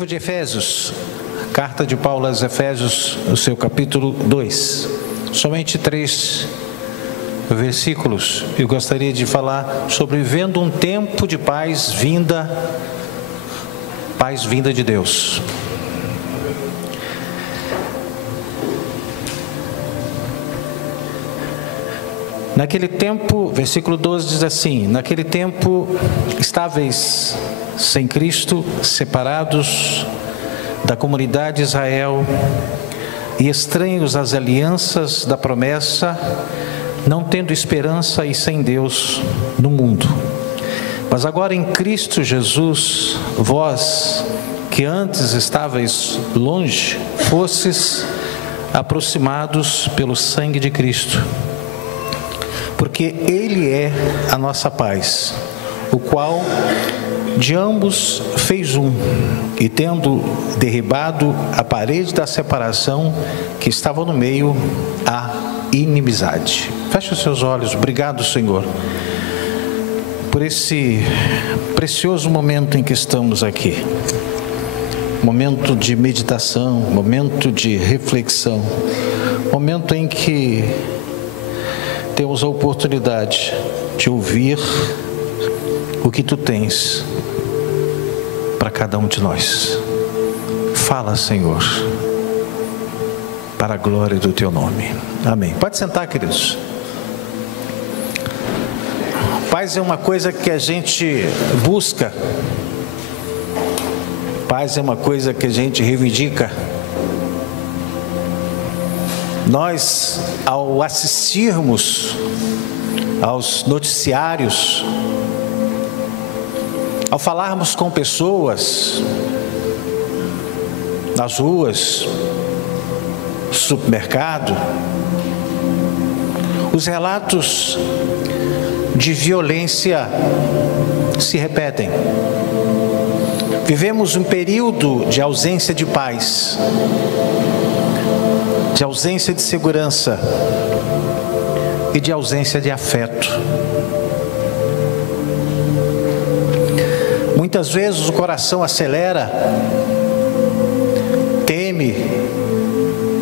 Livro de Efésios, carta de Paulo aos Efésios, o seu capítulo 2, somente 3 versículos. Eu gostaria de falar sobre vivendo um tempo de paz vinda de Deus. Naquele tempo, versículo 12 diz assim: naquele tempo estáveis sem Cristo, separados da comunidade de Israel e estranhos às alianças da promessa, não tendo esperança e sem Deus no mundo. Mas agora em Cristo Jesus, vós que antes estáveis longe, fostes aproximados pelo sangue de Cristo, porque Ele é a nossa paz, o qual de ambos fez um, e tendo derribado a parede da separação que estava no meio, a inimizade. Feche os seus olhos. Obrigado, Senhor, por esse precioso momento em que estamos aqui. Momento de meditação, momento de reflexão, momento em que temos a oportunidade de ouvir o que Tu tens para cada um de nós. Fala, Senhor, para a glória do Teu nome. Amém. Pode sentar, queridos. Paz é uma coisa que a gente busca. Paz é uma coisa que a gente reivindica. Nós, ao assistirmos aos noticiários, ao falarmos com pessoas nas ruas, no supermercado, os relatos de violência se repetem. Vivemos um período de ausência de paz, de ausência de segurança e de ausência de afeto. Muitas vezes o coração acelera, teme,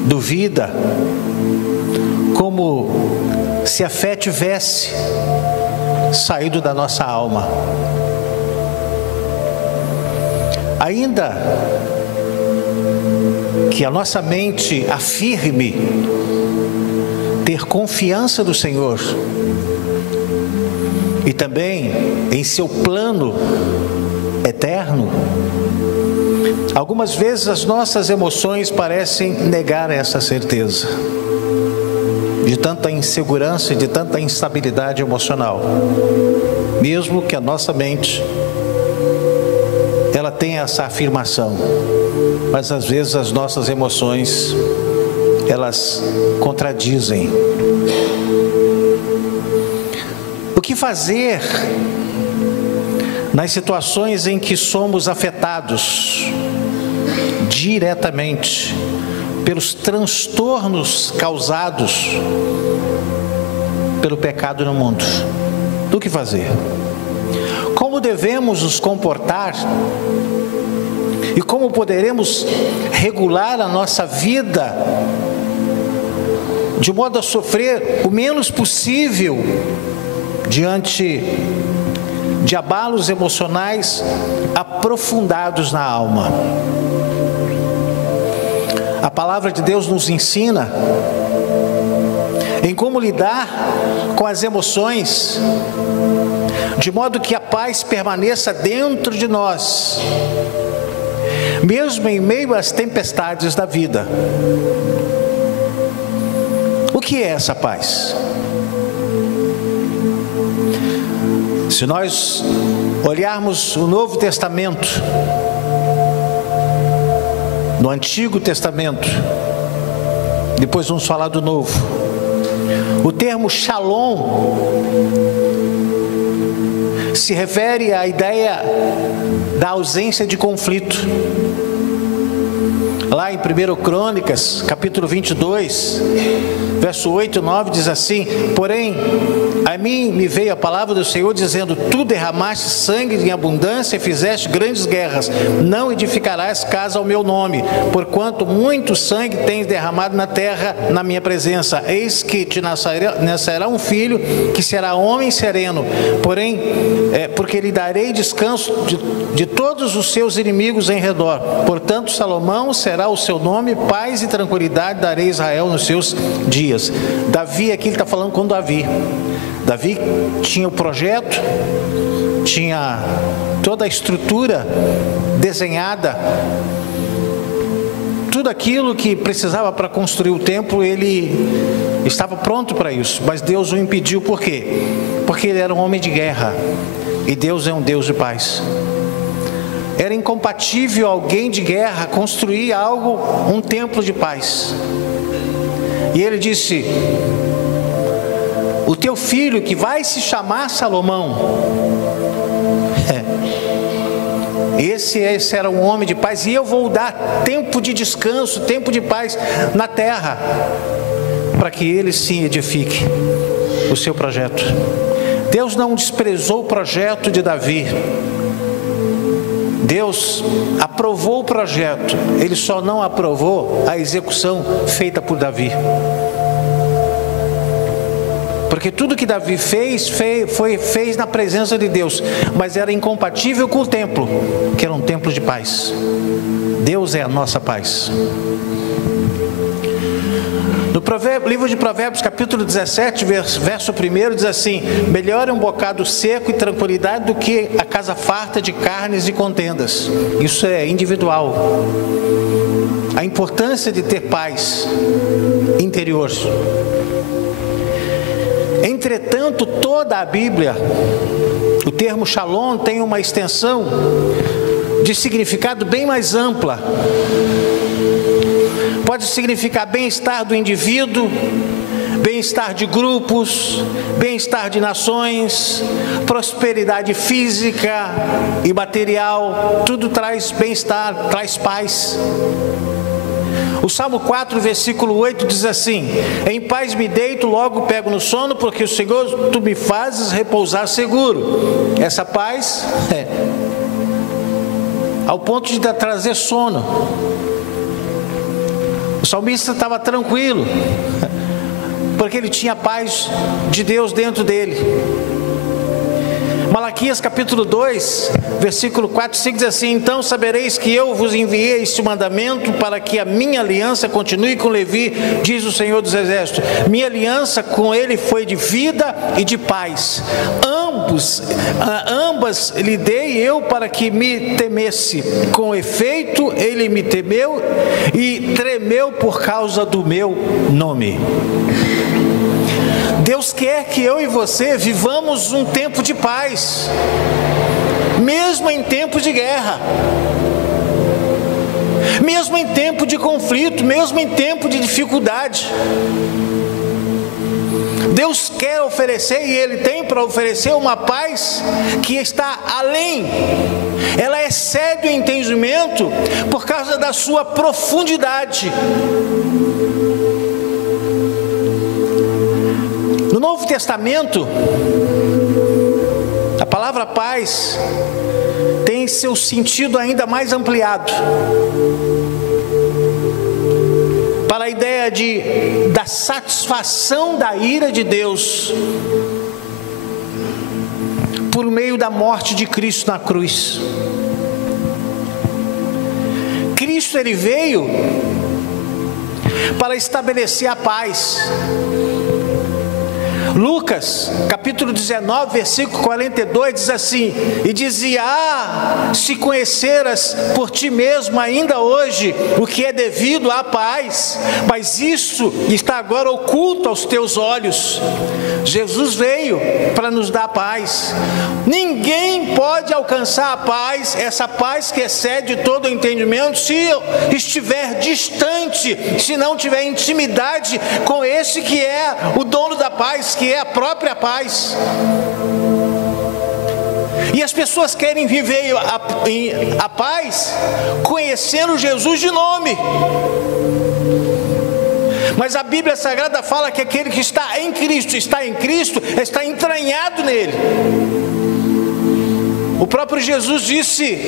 duvida, como se a fé tivesse saído da nossa alma. Ainda que a nossa mente afirme ter confiança no Senhor e também em seu plano eterno, algumas vezes as nossas emoções parecem negar essa certeza, de tanta insegurança e de tanta instabilidade emocional, mesmo que a nossa mente ela tenha essa afirmação, mas às vezes as nossas emoções elas contradizem. O que fazer nas situações em que somos afetados diretamente pelos transtornos causados pelo pecado no mundo? O que fazer? Como devemos nos comportar e como poderemos regular a nossa vida de modo a sofrer o menos possível diante de abalos emocionais aprofundados na alma? A palavra de Deus nos ensina em como lidar com as emoções, de modo que a paz permaneça dentro de nós, mesmo em meio às tempestades da vida. O que é essa paz? Se nós olharmos o Novo Testamento, no Antigo Testamento, depois vamos falar do Novo, o termo Shalom se refere à ideia da ausência de conflito. Lá em 1 Crônicas, capítulo 22, verso 8 e 9 diz assim: porém, a mim me veio a palavra do Senhor dizendo: tu derramaste sangue em abundância e fizeste grandes guerras, não edificarás casa ao meu nome, porquanto muito sangue tens derramado na terra na minha presença. Eis que te nascerá um filho que será homem sereno, porém, porque lhe darei descanso de todos os seus inimigos em redor. Portanto, Salomão será o seu nome, paz e tranquilidade darei a Israel nos seus dias. Davi, aqui ele está falando com Davi. Davi tinha o projeto, tinha toda a estrutura desenhada, tudo aquilo que precisava para construir o templo, ele estava pronto para isso, mas Deus o impediu. Por quê? Porque ele era um homem de guerra, e Deus é um Deus de paz. Era incompatível alguém de guerra construir algo, um templo de paz. E ele disse: o teu filho, que vai se chamar Salomão, esse era um homem de paz, e eu vou dar tempo de descanso, tempo de paz na terra, para que ele sim edifique o seu projeto. Deus não desprezou o projeto de Davi. Deus aprovou o projeto, ele só não aprovou a execução feita por Davi. Porque tudo que Davi fez na presença de Deus, mas era incompatível com o templo, que era um templo de paz. Deus é a nossa paz. No livro de Provérbios, capítulo 17, verso 1, diz assim: melhor é um bocado seco e tranquilidade do que a casa farta de carnes e contendas. Isso é individual. A importância de ter paz interior. Entretanto, toda a Bíblia, o termo shalom tem uma extensão de significado bem mais ampla. Pode significar bem-estar do indivíduo, bem-estar de grupos, bem-estar de nações, prosperidade física e material. Tudo traz bem-estar, traz paz. O Salmo 4, versículo 8 diz assim: em paz me deito, logo pego no sono, porque o Senhor, tu me fazes repousar seguro. Essa paz ao ponto de trazer sono. O salmista estava tranquilo, porque ele tinha a paz de Deus dentro dele. Malaquias capítulo 2, versículo 4 e 5 diz assim: então sabereis que eu vos enviei este mandamento para que a minha aliança continue com Levi, diz o Senhor dos Exércitos. Minha aliança com ele foi de vida e de paz. Ambas lhe dei eu para que me temesse. Com efeito, ele me temeu e tremeu por causa do meu nome. Deus quer que eu e você vivamos um tempo de paz, mesmo em tempo de guerra, mesmo em tempo de conflito, mesmo em tempo de dificuldade. Deus quer oferecer, e Ele tem para oferecer, uma paz que está além, ela excede o entendimento por causa da sua profundidade. No Novo Testamento, a palavra paz tem seu sentido ainda mais ampliado, para a ideia da satisfação da ira de Deus por meio da morte de Cristo na cruz. Cristo, ele veio para estabelecer a paz. Lucas, capítulo 19, versículo 42, diz assim: e dizia: se conheceras por ti mesmo ainda hoje o que é devido à paz, mas isso está agora oculto aos teus olhos. Jesus veio para nos dar paz. Ninguém pode alcançar a paz, essa paz que excede todo o entendimento, se estiver distante, se não tiver intimidade com esse que é o dono da paz, que é a própria paz. E as pessoas querem viver a paz conhecendo Jesus de nome, Mas a Bíblia Sagrada fala que aquele que está em Cristo, está entranhado nele. O próprio Jesus disse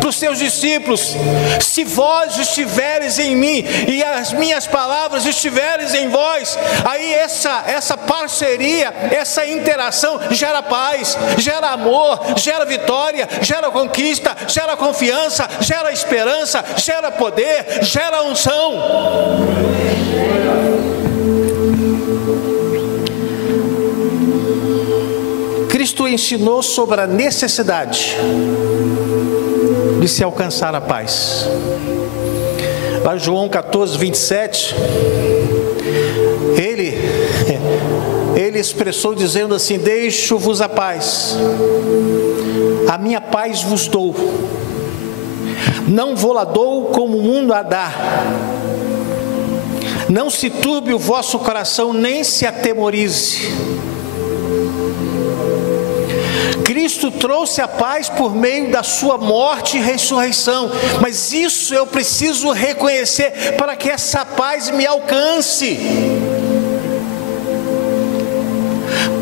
para os seus discípulos: se vós estiveres em mim e as minhas palavras estiveres em vós, aí essa parceria, essa interação gera paz, gera amor, gera vitória, gera conquista, gera confiança, gera esperança, gera poder, gera unção. Cristo ensinou sobre a necessidade de se alcançar a paz. Lá em João 14, 27, ele expressou dizendo assim: deixo-vos a paz, a minha paz vos dou, não vou-la dou como o mundo a dá. Não se turbe o vosso coração, nem se atemorize. Cristo trouxe a paz por meio da sua morte e ressurreição, mas isso eu preciso reconhecer para que essa paz me alcance.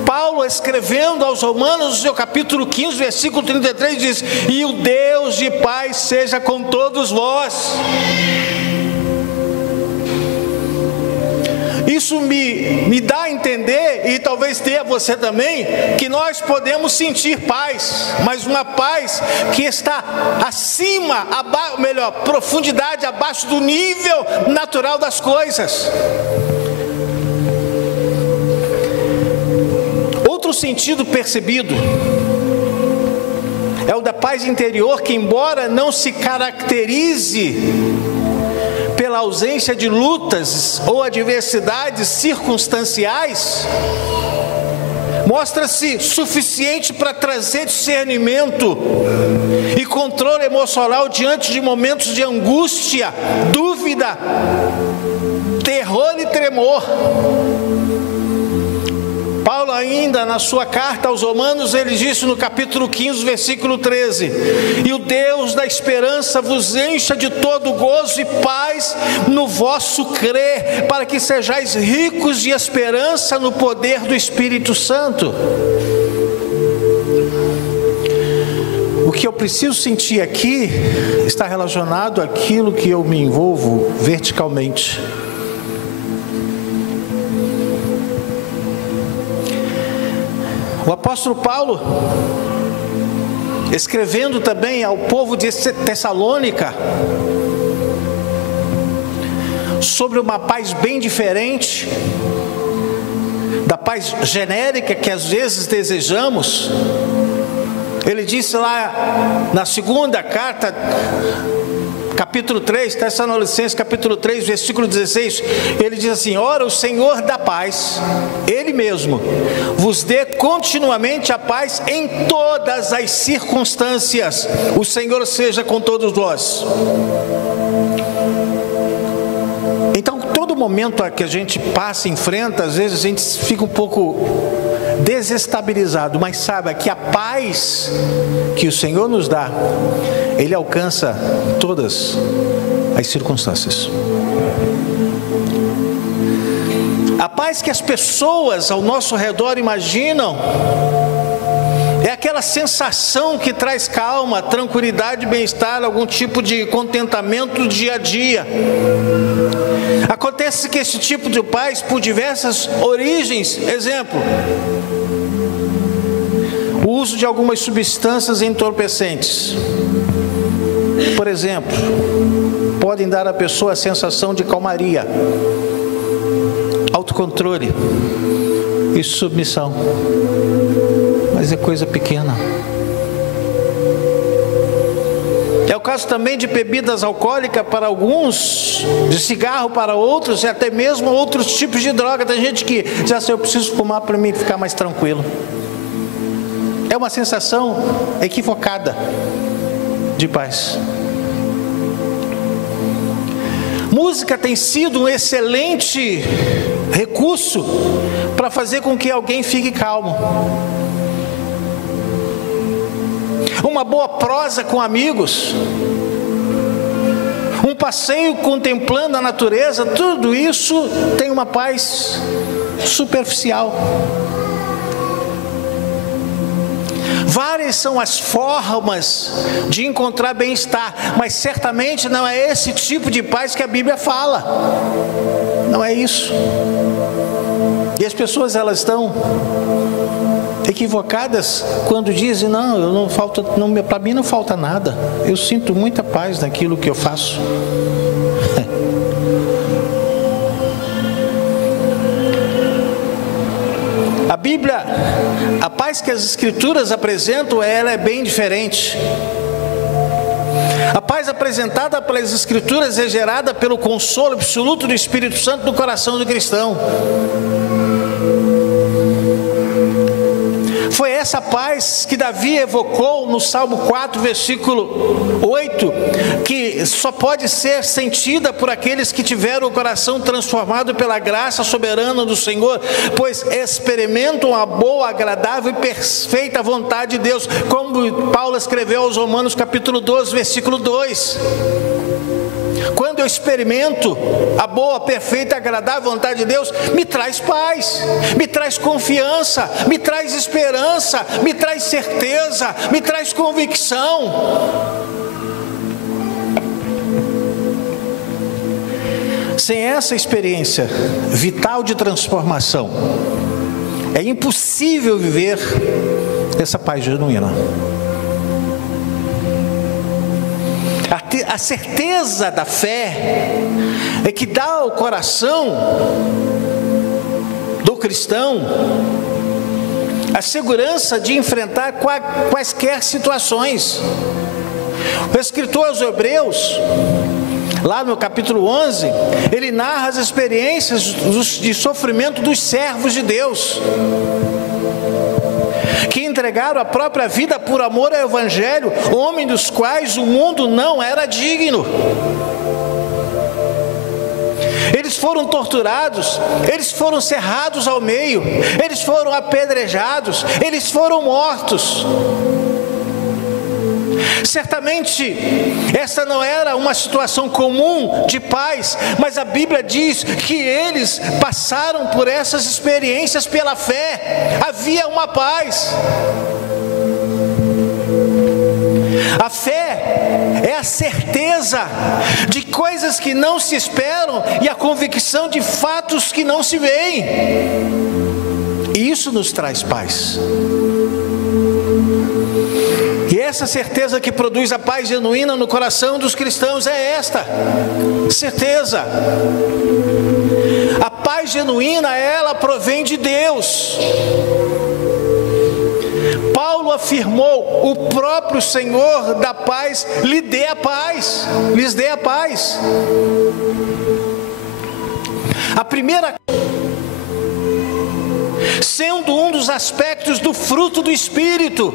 Paulo, escrevendo aos Romanos, no seu capítulo 15, versículo 33, diz: e o Deus de paz seja com todos vós. Isso me dá a entender, e talvez dê a você também, que nós podemos sentir paz, mas uma paz que está acima, profundidade abaixo do nível natural das coisas. Outro sentido percebido é o da paz interior, que embora não se caracterize pela ausência de lutas ou adversidades circunstanciais, mostra-se suficiente para trazer discernimento e controle emocional diante de momentos de angústia, dúvida, terror e tremor. Paulo, ainda na sua carta aos Romanos, ele disse no capítulo 15, versículo 13: e o Deus da esperança vos encha de todo gozo e paz no vosso crer, para que sejais ricos de esperança no poder do Espírito Santo. O que eu preciso sentir aqui está relacionado àquilo que eu me envolvo verticalmente. O apóstolo Paulo, escrevendo também ao povo de Tessalônica, sobre uma paz bem diferente da paz genérica que às vezes desejamos, ele disse lá na segunda carta, capítulo 3, Tessalonicenses, capítulo 3, versículo 16, ele diz assim: ora, o Senhor da paz, Ele mesmo, vos dê continuamente a paz em todas as circunstâncias. O Senhor seja com todos vós. Então, todo momento que a gente passa, enfrenta, às vezes a gente fica um pouco desestabilizado, mas saiba que a paz que o Senhor nos dá, Ele alcança todas as circunstâncias. A paz que as pessoas ao nosso redor imaginam é aquela sensação que traz calma, tranquilidade, bem-estar, algum tipo de contentamento do dia a dia. Acontece que esse tipo de paz, por diversas origens, exemplo, o uso de algumas substâncias entorpecentes, por exemplo, podem dar à pessoa a sensação de calmaria, autocontrole e submissão, mas é coisa pequena. É o caso também de bebidas alcoólicas para alguns, de cigarro para outros, e até mesmo outros tipos de droga. Tem gente que diz assim: eu preciso fumar para mim ficar mais tranquilo. É uma sensação equivocada de paz. Música tem sido um excelente recurso para fazer com que alguém fique calmo. Uma boa prosa com amigos, um passeio contemplando a natureza, tudo isso tem uma paz superficial. Várias são as formas de encontrar bem-estar, mas certamente não é esse tipo de paz que a Bíblia fala. Não é isso. E as pessoas, elas estão equivocadas quando dizem: não, para mim não falta nada. Eu sinto muita paz naquilo que eu faço. A Bíblia, a paz que as Escrituras apresentam, ela é bem diferente. A paz apresentada pelas Escrituras é gerada pelo consolo absoluto do Espírito Santo no coração do cristão. Foi essa paz que Davi evocou no Salmo 4, versículo 8, que só pode ser sentida por aqueles que tiveram o coração transformado pela graça soberana do Senhor, pois experimentam a boa, agradável e perfeita vontade de Deus, como Paulo escreveu aos Romanos capítulo 12, versículo 2. Quando eu experimento a boa, perfeita e agradável vontade de Deus, me traz paz, me traz confiança, me traz esperança, me traz certeza, me traz convicção. Sem essa experiência vital de transformação, é impossível viver essa paz genuína. A certeza da fé é que dá ao coração do cristão a segurança de enfrentar quaisquer situações. O escritor aos Hebreus, lá no capítulo 11, ele narra as experiências de sofrimento dos servos de Deus, que entregaram a própria vida por amor ao Evangelho, homens dos quais o mundo não era digno. Eles foram torturados, eles foram cerrados ao meio, eles foram apedrejados, eles foram mortos. Certamente, essa não era uma situação comum de paz, mas a Bíblia diz que eles passaram por essas experiências pela fé. Havia uma paz. A fé é a certeza de coisas que não se esperam e a convicção de fatos que não se veem. E isso nos traz paz. E essa certeza que produz a paz genuína no coração dos cristãos é esta certeza. A paz genuína, ela provém de Deus. Paulo afirmou: o próprio Senhor da paz lhe dê a paz, lhes dê a paz. A primeira, sendo um dos aspectos do fruto do Espírito,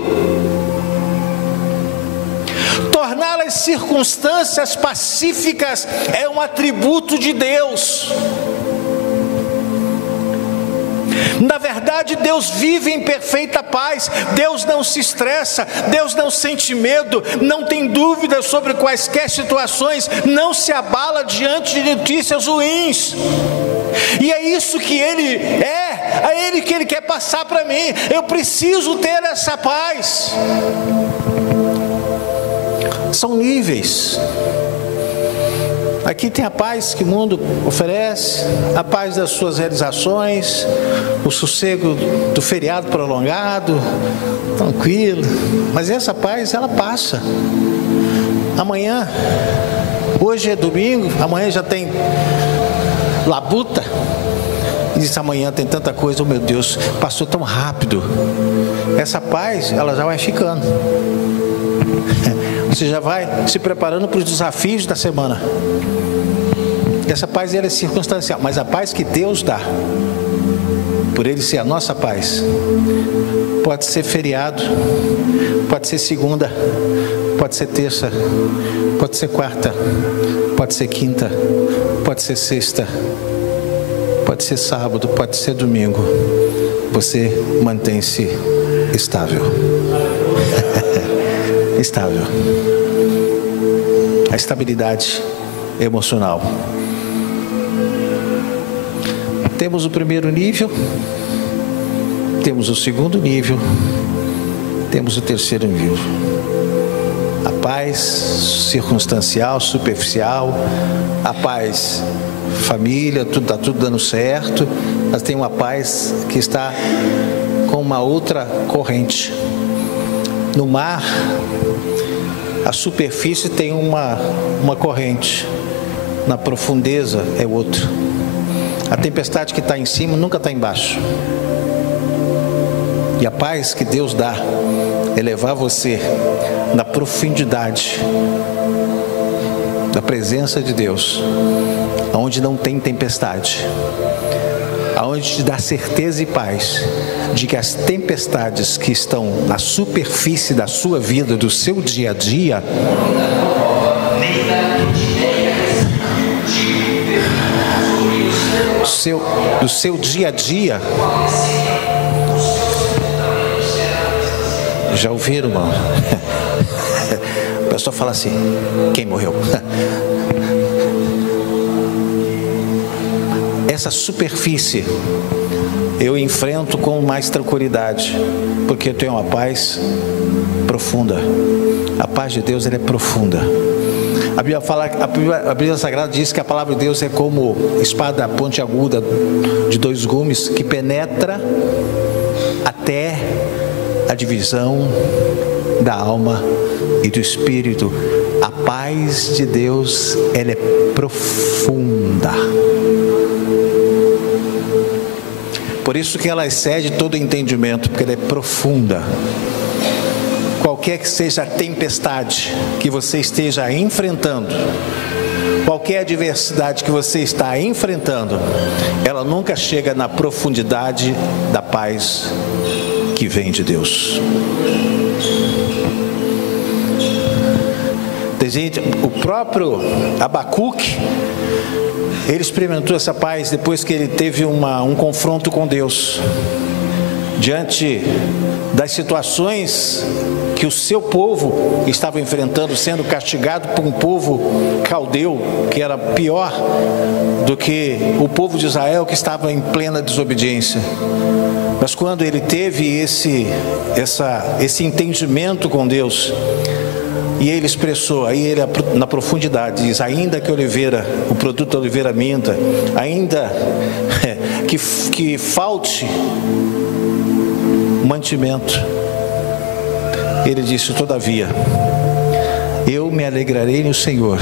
tornar as circunstâncias pacíficas é um atributo de Deus. Na verdade, Deus vive em perfeita paz. Deus não se estressa, Deus não sente medo, não tem dúvidas sobre quaisquer situações, não se abala diante de notícias ruins. E é isso que Ele é Ele que Ele quer passar para mim. Eu preciso ter essa paz. São níveis. Aqui tem a paz que o mundo oferece, a paz das suas realizações, o sossego do feriado prolongado, tranquilo. Mas essa paz, ela passa. Amanhã, hoje é domingo, amanhã já tem labuta. E diz: amanhã tem tanta coisa, oh meu Deus, passou tão rápido. Essa paz, ela já vai ficando. Você já vai se preparando para os desafios da semana. Essa paz, ela é circunstancial, mas a paz que Deus dá, por Ele ser a nossa paz, pode ser feriado, pode ser segunda, pode ser terça, pode ser quarta, pode ser quinta, pode ser sexta, pode ser sábado, pode ser domingo. Você mantém-se estável. Estável. A estabilidade emocional. Temos o primeiro nível, temos o segundo nível, temos o terceiro nível. A paz circunstancial, superficial, a paz família, está tudo dando certo, mas tem uma paz que está com uma outra corrente. No mar, a superfície tem uma corrente, na profundeza é outra. A tempestade que está em cima nunca está embaixo. E a paz que Deus dá é levar você na profundidade da presença de Deus, aonde não tem tempestade, aonde te dá certeza e paz de que as tempestades que estão na superfície da sua vida, do seu dia a dia, do seu dia a dia, já ouviram, irmão? O pessoal fala assim: quem morreu? Essa superfície eu enfrento com mais tranquilidade, porque eu tenho uma paz profunda. A paz de Deus, ela é profunda. A Bíblia fala, a Bíblia Sagrada diz que a palavra de Deus é como espada pontiaguda de 2 gumes, que penetra até a divisão da alma e do espírito. A paz de Deus, ela é profunda. Por isso que ela excede todo entendimento, porque ela é profunda. Qualquer que seja a tempestade que você esteja enfrentando, qualquer adversidade que você está enfrentando, ela nunca chega na profundidade da paz que vem de Deus. Tem gente, o próprio Abacuque, ele experimentou essa paz depois que ele teve um confronto com Deus, diante das situações que o seu povo estava enfrentando, sendo castigado por um povo caldeu, que era pior do que o povo de Israel, que estava em plena desobediência. Mas quando ele teve esse entendimento com Deus, e ele expressou, aí ele na profundidade diz: ainda que o produto da oliveira minta, ainda que falte mantimento, ele disse: todavia, eu me alegrarei no Senhor,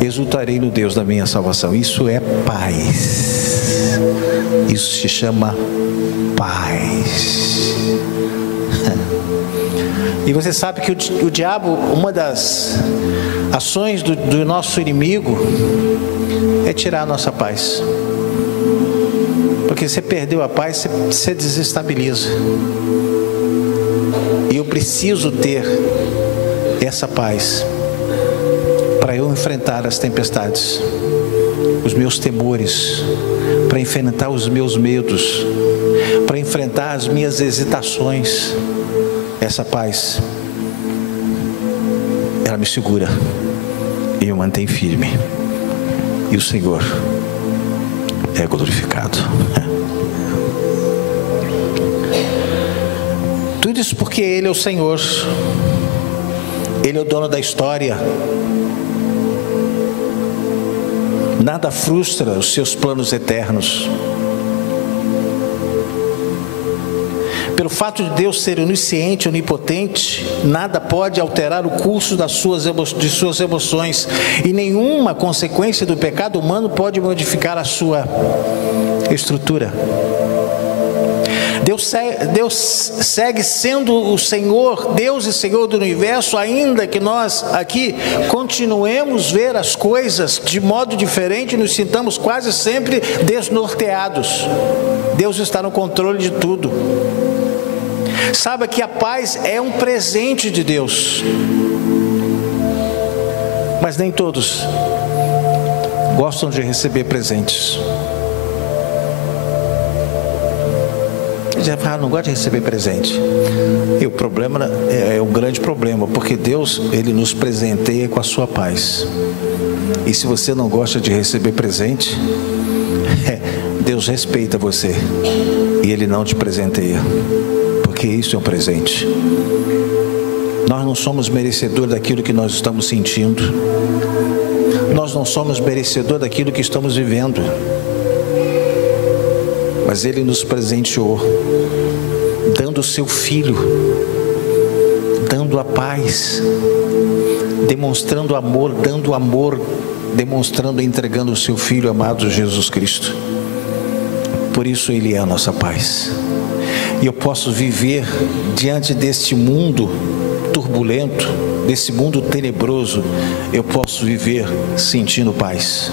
exultarei no Deus da minha salvação. Isso é paz, isso se chama paz. E você sabe que o diabo, uma das ações do nosso inimigo é tirar a nossa paz. Porque você perdeu a paz, você desestabiliza. E eu preciso ter essa paz para eu enfrentar as tempestades, os meus temores, para enfrentar os meus medos, para enfrentar as minhas hesitações. Essa paz, ela me segura e me mantém firme, e o Senhor é glorificado. Tudo isso porque Ele é o Senhor, Ele é o dono da história. Nada frustra os seus planos eternos. Pelo fato de Deus ser onisciente, onipotente, nada pode alterar o curso de suas emoções, e nenhuma consequência do pecado humano pode modificar a sua estrutura. Deus segue sendo o Senhor, Deus e Senhor do universo, ainda que nós aqui continuemos a ver as coisas de modo diferente e nos sintamos quase sempre desnorteados. Deus está no controle de tudo. Saiba que a paz é um presente de Deus, mas nem todos gostam de receber presentes. Já fala: não gosta de receber presente. E o problema é um grande problema, porque Deus, Ele nos presenteia com a sua paz. E se você não gosta de receber presente, Deus respeita você e Ele não te presenteia, porque isso é um presente. Nós não somos merecedores daquilo que nós estamos sentindo, nós não somos merecedores daquilo que estamos vivendo, mas Ele nos presenteou, dando o seu Filho, dando a paz, demonstrando amor, dando amor, demonstrando, entregando o seu Filho amado Jesus Cristo. Por isso Ele é a nossa paz. E eu posso viver diante deste mundo turbulento, desse mundo tenebroso, eu posso viver sentindo paz.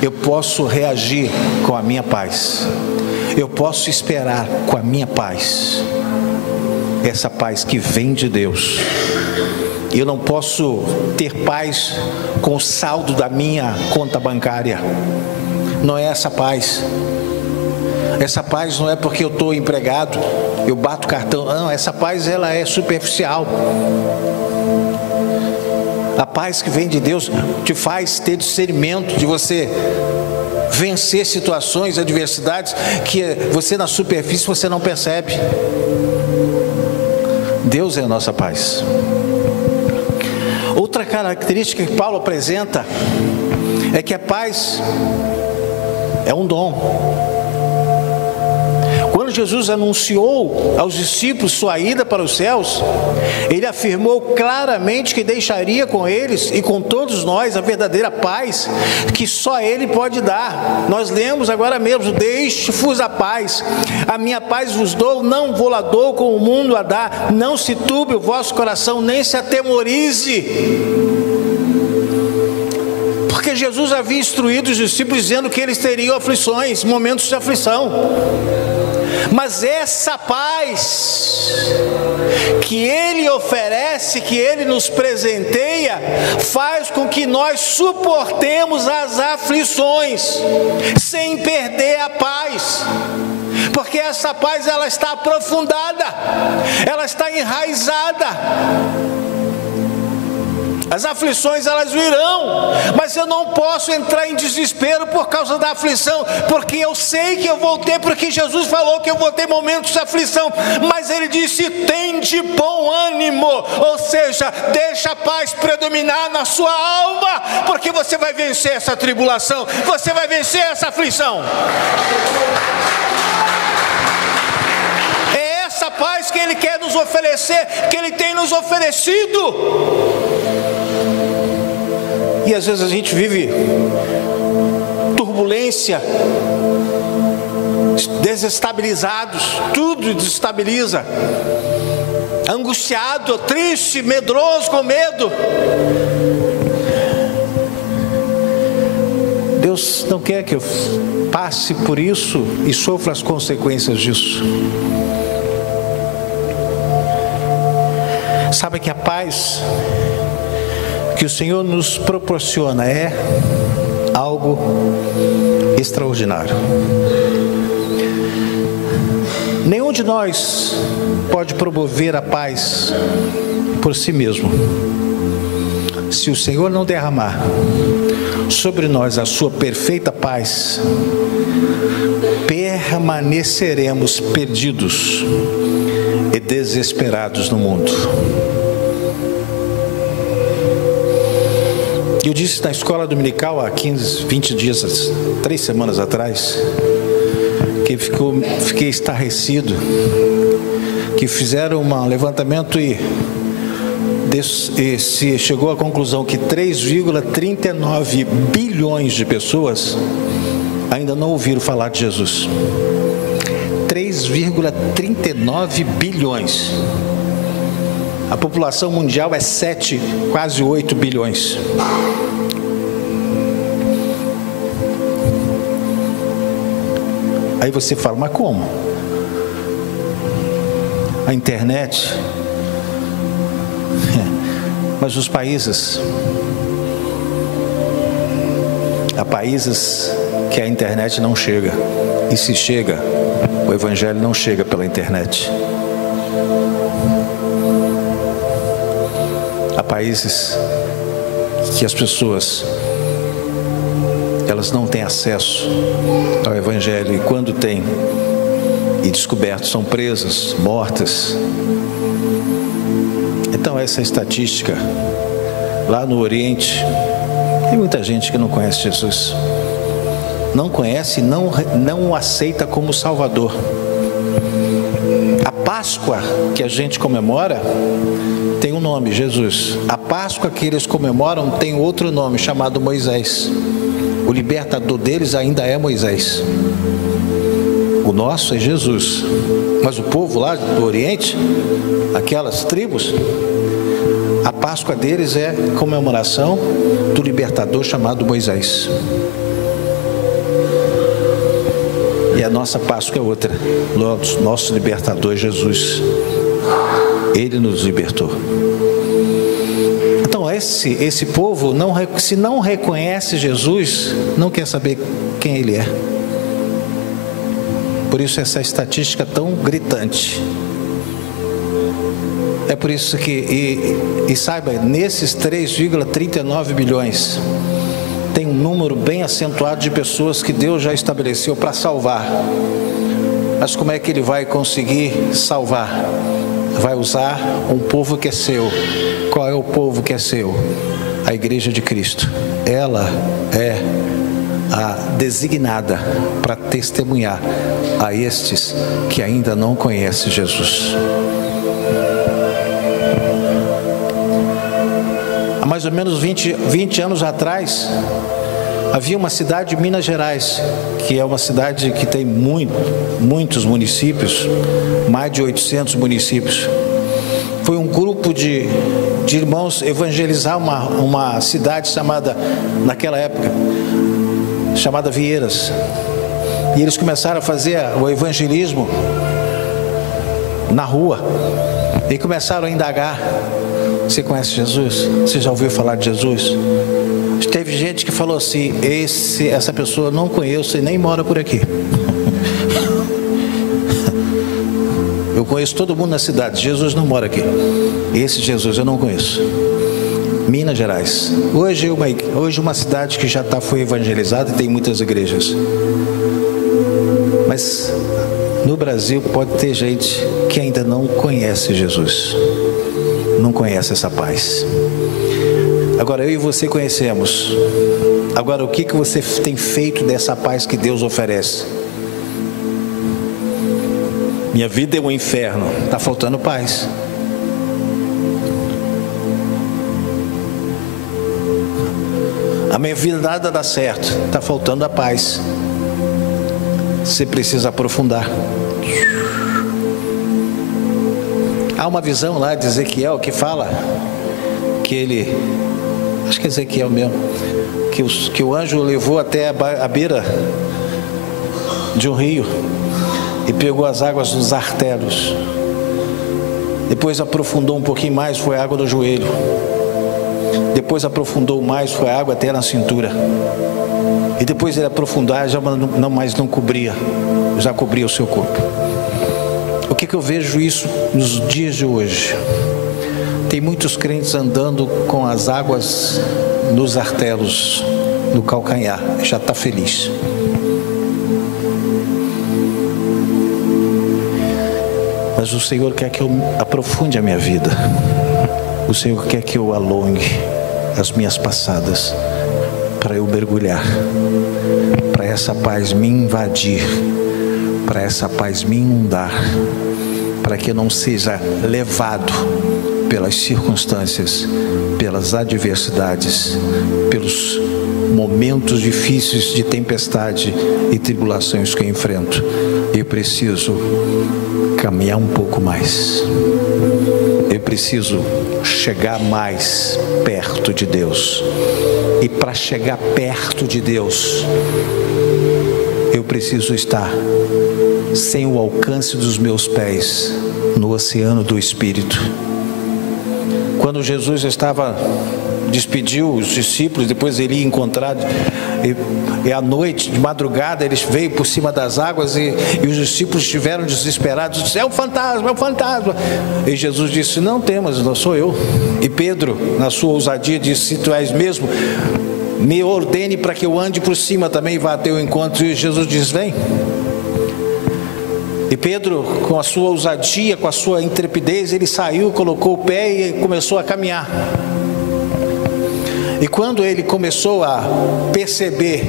Eu posso reagir com a minha paz. Eu posso esperar com a minha paz. Essa paz que vem de Deus. Eu não posso ter paz com o saldo da minha conta bancária. Não é essa paz. Essa paz não é porque eu estou empregado, eu bato cartão. Não, essa paz ela é superficial. A paz que vem de Deus te faz ter discernimento de você vencer situações, adversidades que você na superfície você não percebe. Deus é a nossa paz. Outra característica que Paulo apresenta é que a paz é um dom. Quando Jesus anunciou aos discípulos sua ida para os céus, Ele afirmou claramente que deixaria com eles e com todos nós a verdadeira paz que só Ele pode dar. Nós lemos agora mesmo: deixe-vos a paz, a minha paz vos dou, não vou lá dou como o mundo a dá, não se turbe o vosso coração, nem se atemorize. Porque Jesus havia instruído os discípulos dizendo que eles teriam aflições, momentos de aflição. Mas essa paz que Ele oferece, que Ele nos presenteia, faz com que nós suportemos as aflições, sem perder a paz. Porque essa paz ela está aprofundada, ela está enraizada. As aflições elas virão, mas eu não posso entrar em desespero por causa da aflição, porque eu sei que eu vou ter, porque Jesus falou que eu vou ter momentos de aflição, mas Ele disse: tende bom ânimo, ou seja, deixa a paz predominar na sua alma, porque você vai vencer essa tribulação, você vai vencer essa aflição. É essa paz que Ele quer nos oferecer, que Ele tem nos oferecido. E às vezes a gente vive turbulência, desestabilizados, tudo desestabiliza, angustiado, triste, medroso, com medo. Deus não quer que eu passe por isso e sofra as consequências disso. Sabe que a paz que o Senhor nos proporciona é algo extraordinário. Nenhum de nós pode promover a paz por si mesmo. Se o Senhor não derramar sobre nós a sua perfeita paz, permaneceremos perdidos e desesperados no mundo. Eu disse na escola dominical há 15, 20 dias, 3 semanas atrás, que fiquei estarrecido, que fizeram um levantamento e se chegou à conclusão que 3,39 bilhões de pessoas ainda não ouviram falar de Jesus. 3,39 bilhões. A população mundial é 7, quase 8 bilhões. Aí você fala, mas como? A internet. Mas os países. Há países que a internet não chega. E se chega, o evangelho não chega pela internet. Há países que as pessoas, elas não têm acesso ao Evangelho, e quando têm e descoberto, são presas, mortas. Então essa estatística, lá no Oriente, tem muita gente que não conhece Jesus, não conhece e não o aceita como Salvador. A Páscoa que a gente comemora tem um nome, Jesus. A Páscoa que eles comemoram tem outro nome, chamado Moisés. O libertador deles ainda é Moisés. O nosso é Jesus. Mas o povo lá do Oriente, aquelas tribos, a Páscoa deles é comemoração do libertador chamado Moisés. E a nossa Páscoa é outra. Nosso libertador é Jesus. Ele nos libertou. Então esse povo, se não reconhece Jesus, não quer saber quem Ele é. Por isso essa estatística tão gritante. É por isso que, e saiba, nesses 3,39 bilhões, tem um número bem acentuado de pessoas que Deus já estabeleceu para salvar. Mas como é que Ele vai conseguir salvar? Vai usar um povo que é seu. Qual é o povo que é seu? A Igreja de Cristo. Ela é a designada para testemunhar a estes que ainda não conhecem Jesus. Há mais ou menos 20 anos atrás, havia uma cidade de Minas Gerais, que é uma cidade que tem muitos municípios, mais de 800 municípios. Foi um grupo de irmãos evangelizar uma cidade chamada, naquela época, chamada Vieiras. E eles começaram a fazer o evangelismo na rua. E começaram a indagar: você conhece Jesus? Você já ouviu falar de Jesus? Teve gente que falou assim: essa pessoa eu não conheço e nem mora por aqui. Eu conheço todo mundo na cidade, Jesus não mora aqui. Esse Jesus eu não conheço. Minas Gerais. Hoje uma cidade que já foi evangelizada e tem muitas igrejas. Mas no Brasil pode ter gente que ainda não conhece Jesus. Não conhece essa paz. Agora eu e você conhecemos. Agora o que você tem feito dessa paz que Deus oferece? Minha vida é um inferno. Está faltando paz. A minha vida nada dá certo. Está faltando a paz. Você precisa aprofundar. Há uma visão lá de Ezequiel que fala que ele, acho que é Ezequiel mesmo, que o anjo o levou até a beira de um rio e pegou as águas dos artérios. Depois aprofundou um pouquinho mais, foi água do joelho. Depois aprofundou mais, foi água até na cintura. E depois ele aprofundar, já não cobria, já cobria o seu corpo. O que eu vejo isso nos dias de hoje? Tem muitos crentes andando com as águas nos artérios, no calcanhar, já está feliz. Mas o Senhor quer que eu aprofunde a minha vida. O Senhor quer que eu alongue as minhas passadas, para eu mergulhar, para essa paz me invadir, para essa paz me inundar, para que eu não seja levado pelas circunstâncias, pelas adversidades, pelos momentos difíceis de tempestade e tribulações que eu enfrento. Eu preciso caminhar um pouco mais. Eu preciso chegar mais perto de Deus. E para chegar perto de Deus, eu preciso estar sem o alcance dos meus pés no oceano do Espírito. Quando Jesus estava despediu os discípulos, depois ele ia encontrar, e à noite, de madrugada, ele veio por cima das águas e os discípulos estiveram desesperados, disseram, é um fantasma, é um fantasma. E Jesus disse, não temas, não sou eu. E Pedro, na sua ousadia, disse, se tu és mesmo, me ordene para que eu ande por cima também e vá a teu encontro. E Jesus diz, vem. E Pedro, com a sua ousadia, com a sua intrepidez, ele saiu, colocou o pé e começou a caminhar. E quando ele começou a perceber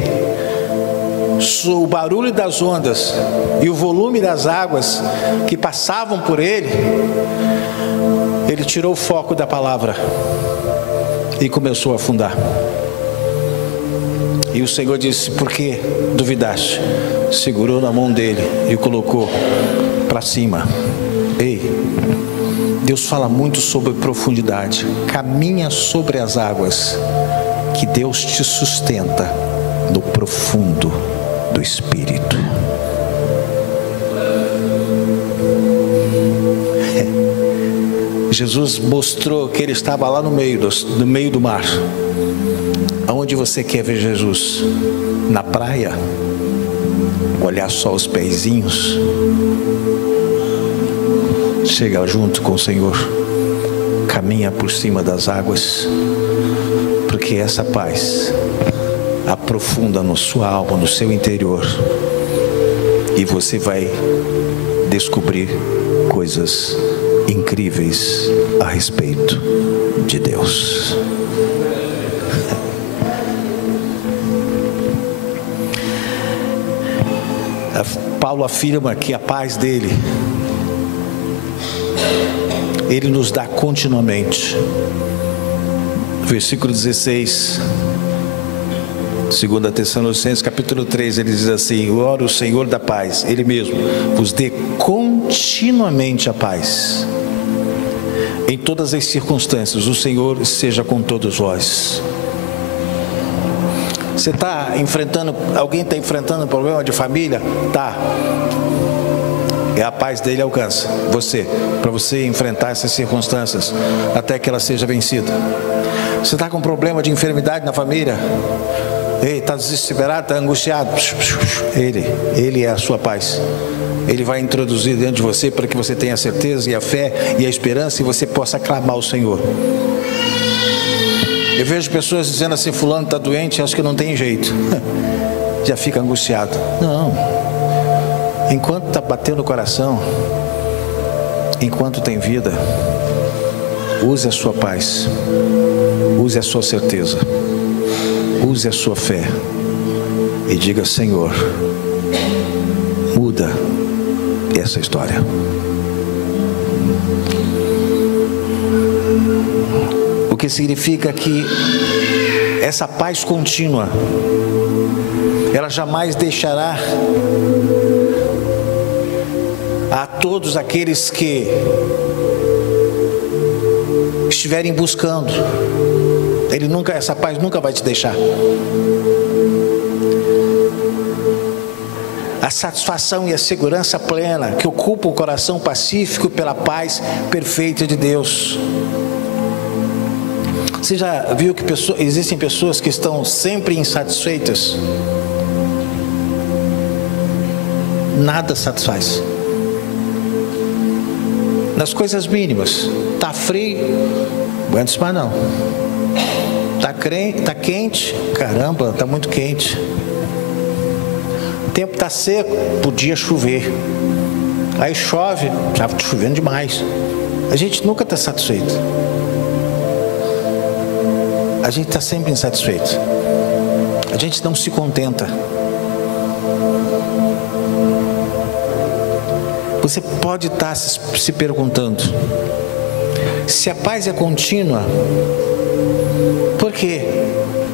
o barulho das ondas e o volume das águas que passavam por ele, ele tirou o foco da palavra e começou a afundar. E o Senhor disse, por que duvidaste? Segurou na mão dele e o colocou para cima. Ei, Deus fala muito sobre profundidade. Caminha sobre as águas, que Deus te sustenta no profundo do Espírito. Jesus mostrou que ele estava lá no meio do mar. Aonde você quer ver Jesus? Na praia? Olhar só os pezinhos? Chega junto com o Senhor, caminha por cima das águas, porque essa paz aprofunda na sua alma, no seu interior, e você vai descobrir coisas incríveis a respeito de Deus. Paulo afirma que a paz dele, ele nos dá continuamente. Versículo 16, 2 Tessalonicenses capítulo 3, ele diz assim, ora o Senhor da paz, Ele mesmo, vos dê continuamente a paz. Em todas as circunstâncias, o Senhor esteja com todos vós. Você está enfrentando, alguém está enfrentando um problema de família? Tá. E a paz dele alcança você, para você enfrentar essas circunstâncias, até que ela seja vencida. Você está com um problema de enfermidade na família? Ei, está desesperado, está angustiado? Ele é a sua paz. Ele vai introduzir dentro de você para que você tenha a certeza e a fé e a esperança e você possa clamar ao Senhor. Eu vejo pessoas dizendo assim, fulano está doente, acho que não tem jeito. Já fica angustiado. Não. Enquanto está batendo o coração, enquanto tem vida, use a sua paz, use a sua certeza, use a sua fé e diga, Senhor, muda essa história. O que significa que essa paz contínua, ela jamais deixará a todos aqueles que estiverem buscando. Essa paz nunca vai te deixar. A satisfação e a segurança plena que ocupa o coração pacífico pela paz perfeita de Deus. Você já viu que existem pessoas que estão sempre insatisfeitas? Nada satisfaz. Nas coisas mínimas. Está frio, aguenta mais não. Está quente, caramba, está muito quente. O tempo está seco, podia chover. Aí chove, já está chovendo demais. A gente nunca está satisfeito. A gente está sempre insatisfeito. A gente não se contenta. Você pode estar se perguntando, se a paz é contínua, por que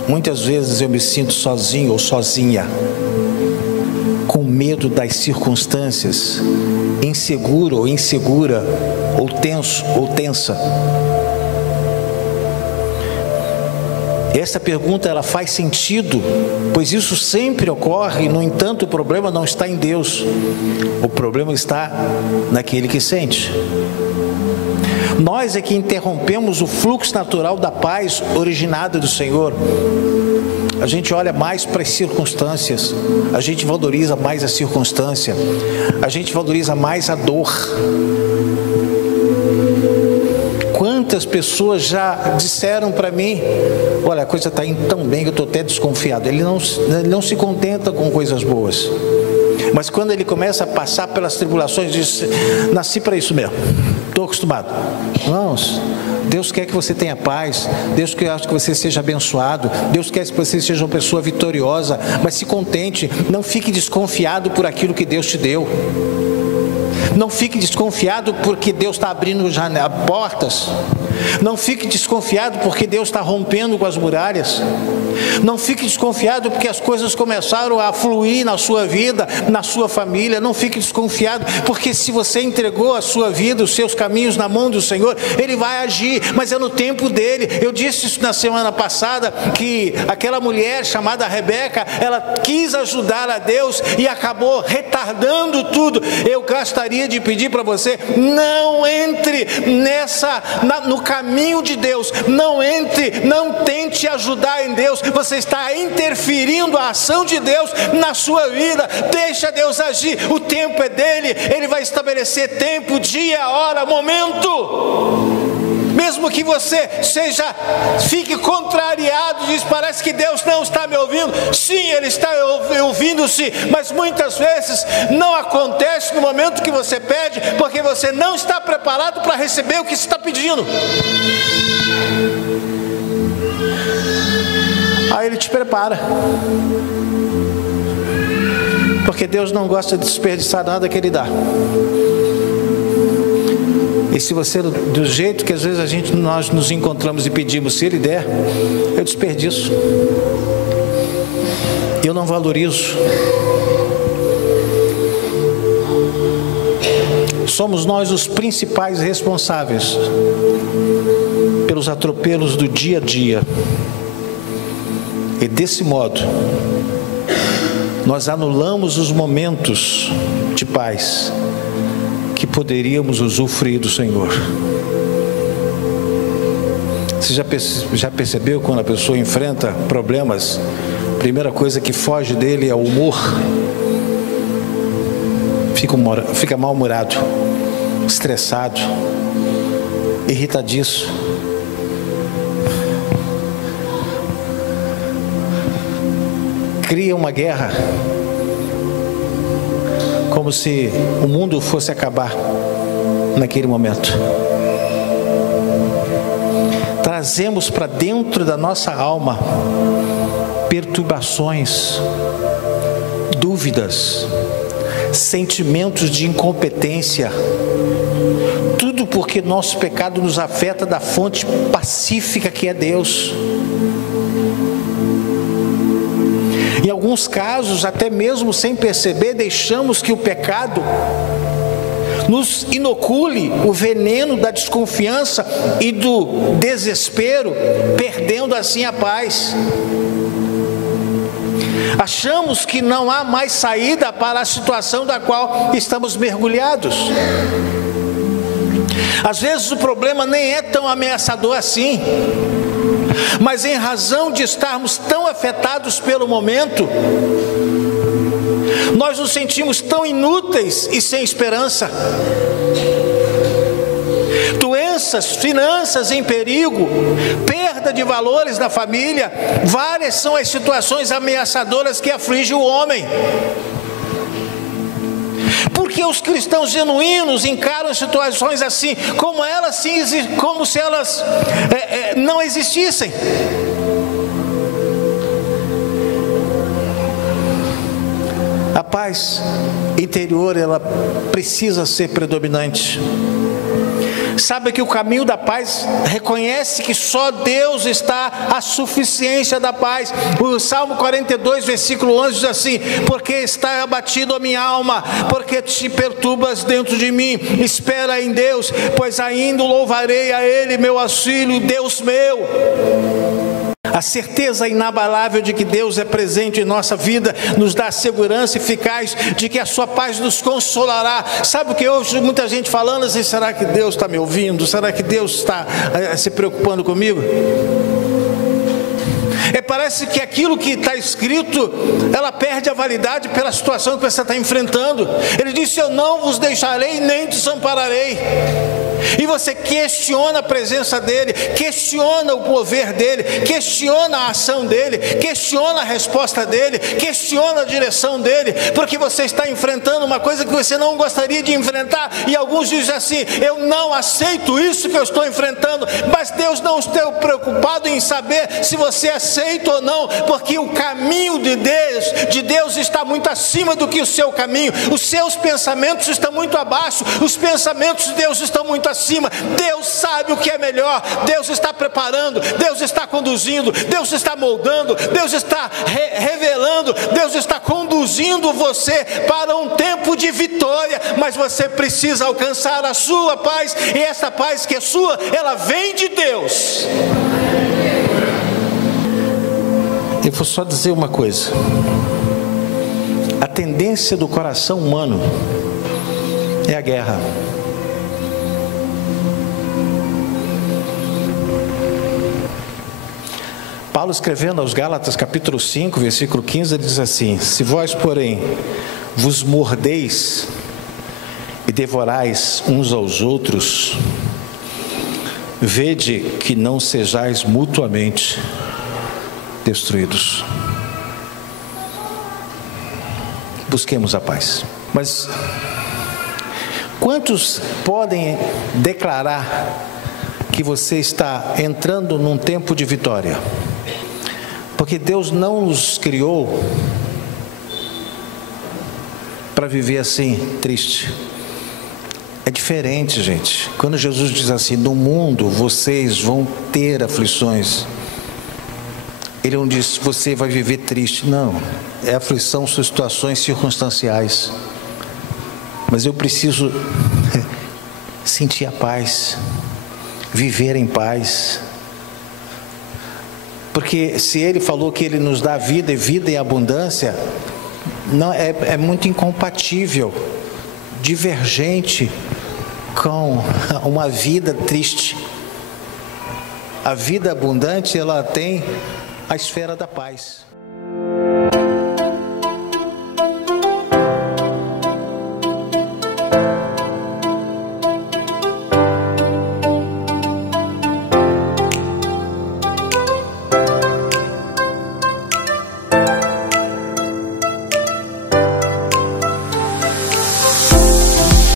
muitas vezes eu me sinto sozinho ou sozinha, com medo das circunstâncias, inseguro ou insegura, ou tenso ou tensa? Essa pergunta ela faz sentido, pois isso sempre ocorre. No entanto, o problema não está em Deus, o problema está naquele que sente. Nós é que interrompemos o fluxo natural da paz originada do Senhor. A gente olha mais para as circunstâncias, a gente valoriza mais a circunstância, a gente valoriza mais a dor. Quantas pessoas já disseram para mim: olha, a coisa está indo tão bem que eu estou até desconfiado. Ele não se contenta com coisas boas, mas quando ele começa a passar pelas tribulações, diz: nasci para isso mesmo, estou acostumado. Irmãos, Deus quer que você tenha paz, Deus quer que você seja abençoado, Deus quer que você seja uma pessoa vitoriosa, mas se contente, não fique desconfiado por aquilo que Deus te deu. Não fique desconfiado porque Deus está abrindo portas. Não fique desconfiado porque Deus está rompendo com as muralhas. Não fique desconfiado porque as coisas começaram a fluir na sua vida, na sua família. Não fique desconfiado porque se você entregou a sua vida, os seus caminhos na mão do Senhor, Ele vai agir, mas é no tempo dele. Eu disse isso na semana passada, que aquela mulher chamada Rebeca, ela quis ajudar a Deus e acabou retardando tudo. Eu gostaria de pedir para você: não entre no caminho de Deus, não tente ajudar em Deus. Você está interferindo a ação de Deus na sua vida. Deixa Deus agir, o tempo é dele, Ele vai estabelecer tempo, dia, hora, momento. Mesmo que você fique contrariado, diz: parece que Deus não está me ouvindo. Sim, Ele está ouvindo-se, mas muitas vezes não acontece no momento que você pede, porque você não está preparado para receber o que você está pedindo. Aí Ele te prepara, porque Deus não gosta de desperdiçar nada que Ele dá. E se você, do jeito que às vezes nós nos encontramos e pedimos, se Ele der, eu desperdiço, eu não valorizo. Somos nós os principais responsáveis pelos atropelos do dia a dia. E desse modo, nós anulamos os momentos de paz que poderíamos usufruir do Senhor. Você já percebeu quando a pessoa enfrenta problemas, a primeira coisa que foge dele é o humor? Fica mal-humorado, estressado, irritadiço. Cria uma guerra, como se o mundo fosse acabar naquele momento. Trazemos para dentro da nossa alma perturbações, dúvidas, sentimentos de incompetência. Tudo porque nosso pecado nos afeta da fonte pacífica que é Deus. Em alguns casos, até mesmo sem perceber, deixamos que o pecado nos inocule o veneno da desconfiança e do desespero, perdendo assim a paz. Achamos que não há mais saída para a situação da qual estamos mergulhados. Às vezes o problema nem é tão ameaçador assim, mas em razão de estarmos tão afetados pelo momento, nós nos sentimos tão inúteis e sem esperança. Doenças, finanças em perigo, perda de valores na família, várias são as situações ameaçadoras que afligem o homem. Porque os cristãos genuínos encaram situações assim, como se elas não existissem. A paz interior, ela precisa ser predominante. Sabe que o caminho da paz reconhece que só Deus está a suficiência da paz. O Salmo 42, versículo 11 diz assim: porque está abatido a minha alma, porque te perturbas dentro de mim. Espera em Deus, pois ainda louvarei a Ele, meu auxílio, Deus meu. A certeza inabalável de que Deus é presente em nossa vida nos dá segurança eficaz de que a sua paz nos consolará. Sabe o que eu ouço muita gente falando assim, será que Deus está me ouvindo? Será que Deus está se preocupando comigo? Parece que aquilo que está escrito, ela perde a validade pela situação que você está enfrentando. Ele disse, eu não vos deixarei nem desampararei. E você questiona a presença dele, questiona o mover dele, questiona a ação dele, questiona a resposta dele, questiona a direção dele, porque você está enfrentando uma coisa que você não gostaria de enfrentar. E alguns dizem assim, eu não aceito isso que eu estou enfrentando. Mas Deus não está preocupado em saber se você aceita ou não, porque o caminho de Deus está muito acima do que o seu caminho. Os seus pensamentos estão muito abaixo, os pensamentos de Deus estão muito acima. Deus sabe o que é melhor. Deus está preparando, Deus está conduzindo, Deus está moldando, Deus está revelando, Deus está conduzindo você para um tempo de vitória. Mas você precisa alcançar a sua paz, e essa paz que é sua, ela vem de Deus. Eu vou só dizer uma coisa: a tendência do coração humano é a guerra. Paulo, escrevendo aos Gálatas, capítulo 5, versículo 15, ele diz assim: se vós, porém, vos mordeis e devorais uns aos outros, vede que não sejais mutuamente destruídos. Busquemos a paz. Mas quantos podem declarar que você está entrando num tempo de vitória? Porque Deus não nos criou para viver assim, triste. É diferente, gente. Quando Jesus diz assim, no mundo vocês vão ter aflições, Ele não diz, você vai viver triste. Não, é aflição, são situações circunstanciais. Mas eu preciso sentir a paz, viver em paz. Porque se Ele falou que Ele nos dá vida e vida em abundância, não, é muito incompatível, divergente com uma vida triste. A vida abundante, ela tem a esfera da paz.